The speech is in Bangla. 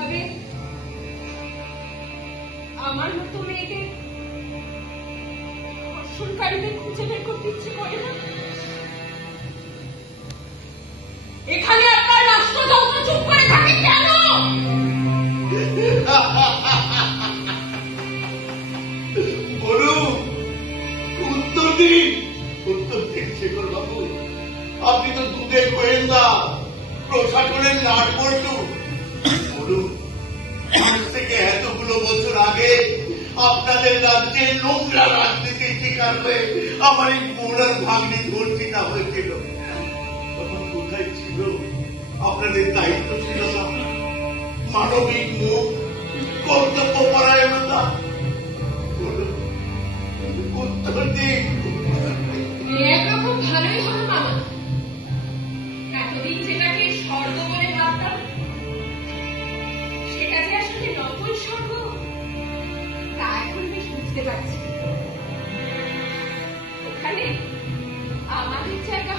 এভাবে আমার মতো মেয়েকে ধর্ষণকারীদের খুঁজে বের করতে ইচ্ছে করে না? এখানে আপনার রাষ্ট্রযন্ত্র চুপ করে থাকে কেন? বলুন, উত্তর দিন। উত্তর দিন শেখর বাবু। আপনি তো দুধের গোয়েন্দা, প্রশাসনের নাট বল্টু। বলুন, আজ থেকে এতগুলো বছর আগে আপনাদের রাজ্যে নোংরা রাজনীতির শিকার হয়ে আমার এই মোড়ার ভাগ্নি ধর্ষিতা হয়েছিল। তখন কোথায় ছিল আপনাদের দায়িত্ব? ছিল না মানবিক মুখ, কর্তব্য পরায়ণতা? বলুন, উত্তর দিন। একরকম ভালোই হবে মামা। এতদিন যেটাকে স্বর্গ বলে ভাবতাম, সেটা যে আসলে নকল স্বর্গ, তা এখন বেশ বুঝতে পারছি।